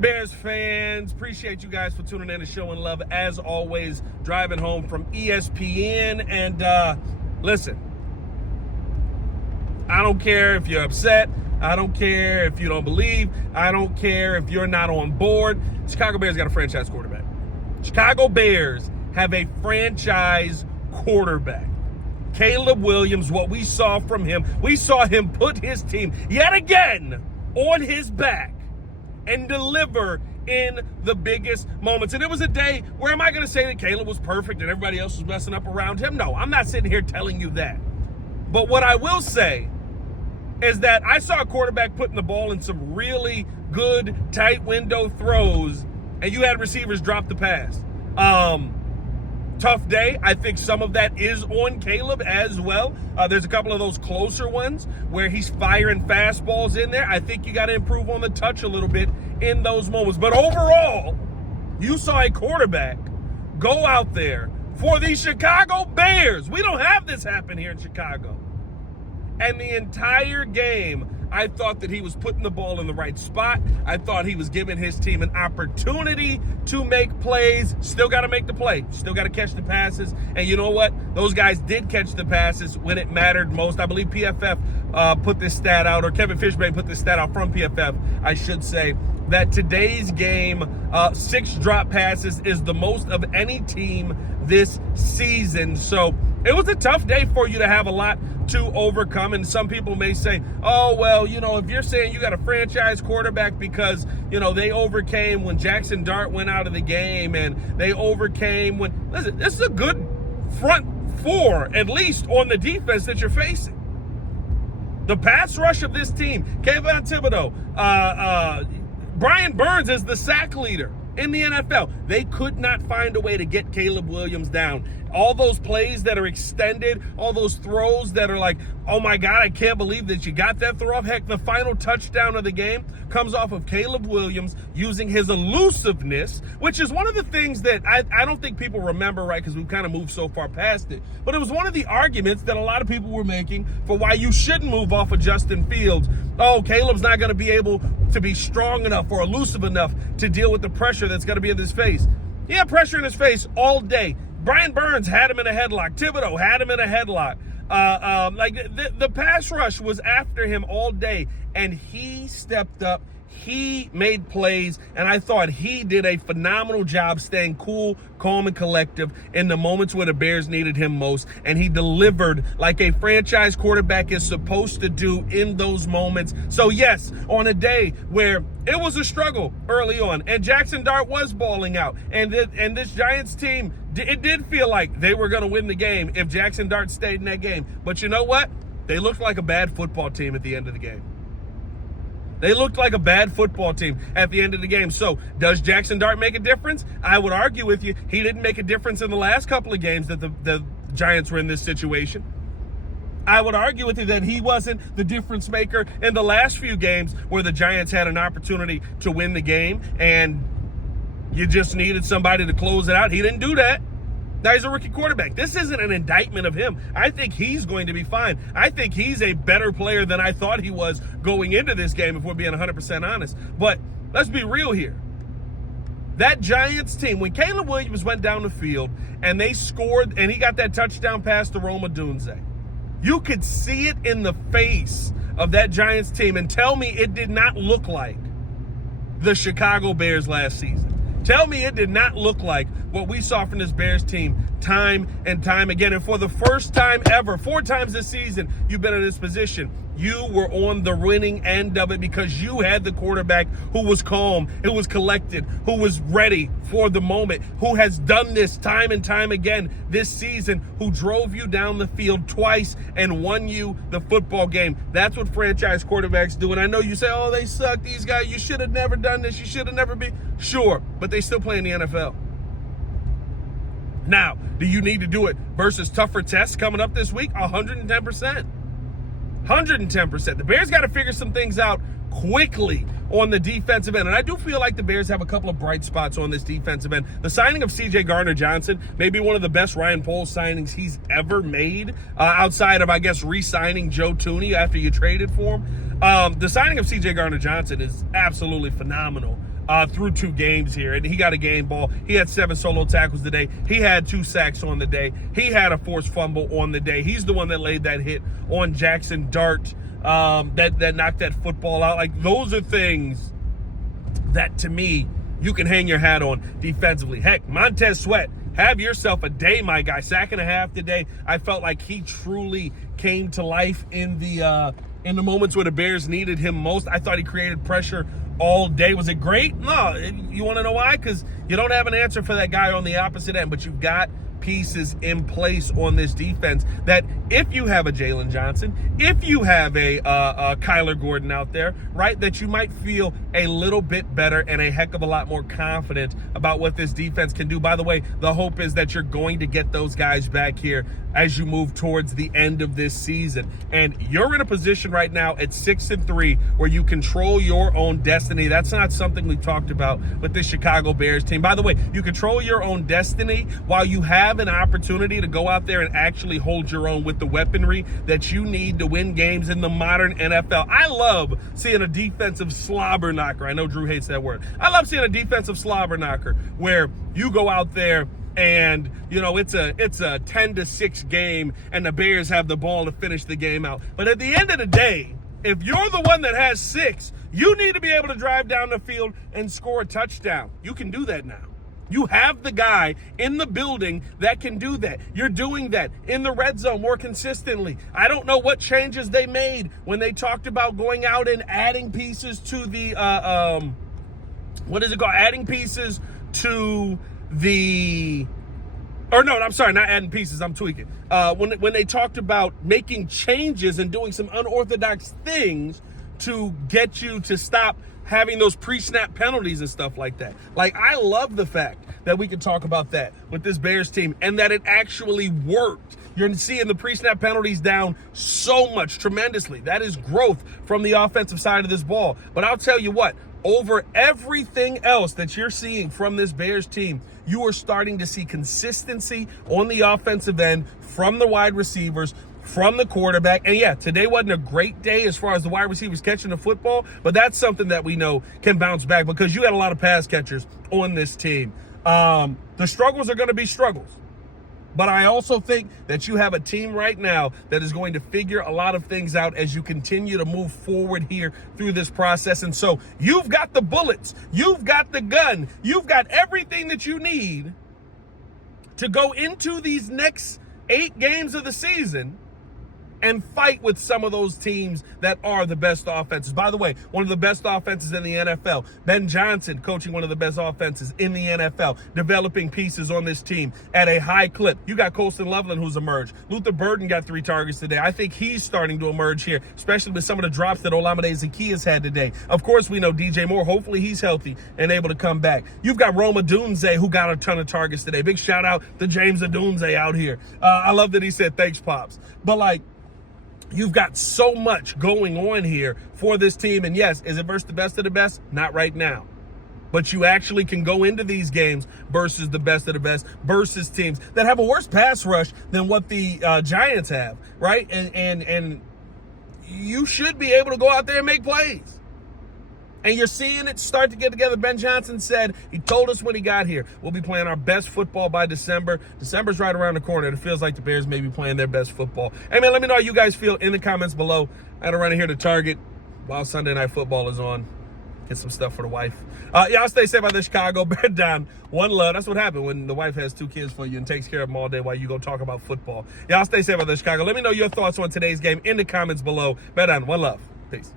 right, Bears fans, appreciate you guys for tuning in and showing love. As always, driving home from ESPN. And listen, I don't care if you're upset. I don't care if you don't believe. I don't care if you're not on board. Chicago Bears got a franchise quarterback. Chicago Bears have a franchise quarterback. Caleb Williams, what we saw from him, we saw him put his team yet again on his back and deliver in the biggest moments. And it was a day where, am I going to say that Caleb was perfect and everybody else was messing up around him? No, I'm not sitting here telling you that. But what I will say is that I saw a quarterback putting the ball in some really good tight window throws, and you had receivers drop the pass. Tough day. I think some of that is on Caleb as well. There's a couple of those closer ones where he's firing fastballs in there. I think you got to improve on the touch a little bit in those moments. But overall, you saw a quarterback go out there for the Chicago Bears. We don't have this happen here in Chicago. And the entire game, I thought that he was putting the ball in the right spot. I thought he was giving his team an opportunity to make plays. Still got to make the play. Still got to catch the passes. And you know what? Those guys did catch the passes when it mattered most. I believe PFF put this stat out, or Kevin Fishbain put this stat out from PFF, I should say, that today's game, 6 drop passes is the most of any team this season. So it was a tough day for you to have a lot to overcome. And some people may say, oh, well, if you're saying you got a franchise quarterback because, they overcame when Jackson Dart went out of the game, and they overcame when, listen, this is a good front four, at least on the defense that you're facing. The pass rush of this team, Kayvon Thibodeau, Brian Burns is the sack leader in the NFL. They could not find a way to get Caleb Williams down. All those plays that are extended, all those throws that are like, oh my God, I can't believe that you got that throw off. Heck, the final touchdown of the game comes off of Caleb Williams using his elusiveness, which is one of the things that I don't think people remember, right, because we've kind of moved so far past it. But it was one of the arguments that a lot of people were making for why you shouldn't move off of Justin Fields. Oh, Caleb's not going to be able to be strong enough or elusive enough to deal with the pressure that's going to be in his face. He had pressure in his face all day. Brian Burns had him in a headlock. Thibodeau had him in a headlock. The pass rush was after him all day, and he stepped up. He made plays, and I thought he did a phenomenal job staying cool, calm, and collective in the moments where the Bears needed him most, and he delivered like a franchise quarterback is supposed to do in those moments. So yes, on a day where it was a struggle early on, and Jackson Dart was balling out, and this Giants team, it did feel like they were going to win the game if Jackson Dart stayed in that game. But you know what? They looked like a bad football team at the end of the game. They looked like a bad football team at the end of the game. So does Jackson Dart make a difference? I would argue with you, he didn't make a difference in the last couple of games that the Giants were in this situation. I would argue with you that he wasn't the difference maker in the last few games where the Giants had an opportunity to win the game and you just needed somebody to close it out. He didn't do that. Now he's a rookie quarterback. This isn't an indictment of him. I think he's going to be fine. I think he's a better player than I thought he was going into this game, if we're being 100% honest. But let's be real here. That Giants team, when Caleb Williams went down the field and they scored and he got that touchdown pass to Rome Odunze, you could see it in the face of that Giants team and tell me it did not look like the Chicago Bears last season. Tell me it did not look like what we saw from this Bears team time and time again. And for the first time ever, 4 times this season, you've been in this position. You were on the winning end of it because you had the quarterback who was calm, who was collected, who was ready for the moment, who has done this time and time again this season, who drove you down the field twice and won you the football game. That's what franchise quarterbacks do. And I know you say, oh, they suck, these guys, you should have never done this, you should have never been. Sure, but they still play in the NFL. Now, do you need to do it versus tougher tests coming up this week? 110%. 110%. The Bears got to figure some things out quickly on the defensive end. And I do feel like the Bears have a couple of bright spots on this defensive end. The signing of C.J. Gardner-Johnson may be one of the best Ryan Poles signings he's ever made, outside of, I guess, re-signing Joe Thuney after you traded for him. The signing of C.J. Gardner-Johnson is absolutely phenomenal. Through 2 games here, and he got a game ball. He had 7 solo tackles today. He had 2 sacks on the day. He had a forced fumble on the day. He's the one that laid that hit on Jackson Dart that knocked that football out. Like, those are things that, to me, you can hang your hat on defensively. Heck, Montez Sweat, have yourself a day, my guy. Sack and a half today. I felt like he truly came to life in the moments where the Bears needed him most. I thought he created pressure all day. Was it great? No. You want to know why? Because you don't have an answer for that guy on the opposite end, but you've got pieces in place on this defense that if you have a Jalen Johnson, if you have a Kyler Gordon out there, right, that you might feel a little bit better and a heck of a lot more confident about what this defense can do. By the way, the hope is that you're going to get those guys back here as you move towards the end of this season. And you're in a position right now at 6-3 where you control your own destiny. That's not something we talked about with the Chicago Bears team. By the way, you control your own destiny while you have an opportunity to go out there and actually hold your own with the weaponry that you need to win games in the modern NFL. I love seeing a defensive slobber knocker. I know Drew hates that word. I love seeing a defensive slobber knocker where you go out there and, you know, it's a 10-6 game and the Bears have the ball to finish the game out. But at the end of the day, if you're the one that has 6, you need to be able to drive down the field and score a touchdown. You can do that now. You have the guy in the building that can do that. You're doing that in the red zone more consistently. I don't know what changes they made when they talked about going out and adding pieces to the, what is it called? Adding pieces to the, or no, I'm sorry, not adding pieces, I'm tweaking. When they talked about making changes and doing some unorthodox things to get you to stop having those pre-snap penalties and stuff like that. Like, I love the fact that we can talk about that with this Bears team and that it actually worked. You're seeing the pre-snap penalties down so much, tremendously. That is growth from the offensive side of this ball. But I'll tell you what, over everything else that you're seeing from this Bears team, you are starting to see consistency on the offensive end from the wide receivers, from the quarterback. And yeah, today wasn't a great day as far as the wide receivers catching the football, but that's something that we know can bounce back because you had a lot of pass catchers on this team. The struggles are going to be struggles. But I also think that you have a team right now that is going to figure a lot of things out as you continue to move forward here through this process. And so you've got the bullets, you've got the gun, you've got everything that you need to go into these next 8 games of the season and fight with some of those teams that are the best offenses. By the way, one of the best offenses in the NFL. Ben Johnson coaching one of the best offenses in the NFL, developing pieces on this team at a high clip. You got Colston Loveland who's emerged. Luther Burden got 3 targets today. I think he's starting to emerge here, especially with some of the drops that Olamide Zaccheaus had today. Of course, we know DJ Moore. Hopefully he's healthy and able to come back. You've got Roma Dunze who got a ton of targets today. Big shout out to James Adunze out here. I love that he said, thanks, Pops. But like, you've got so much going on here for this team. And yes, is it versus the best of the best? Not right now. But you actually can go into these games versus the best of the best, versus teams that have a worse pass rush than what the Giants have, right? And you should be able to go out there and make plays. And you're seeing it start to get together. Ben Johnson said, he told us when he got here, we'll be playing our best football by December. December's right around the corner. It feels like the Bears may be playing their best football. Hey, man, let me know how you guys feel in the comments below. I had to run in here to Target while Sunday Night Football is on. Get some stuff for the wife. Y'all stay safe out there, Chicago. Bear down. One love. That's what happened when the wife has 2 kids for you and takes care of them all day while you go talk about football. Y'all stay safe out there, Chicago. Let me know your thoughts on today's game in the comments below. Bear down. One love. Peace.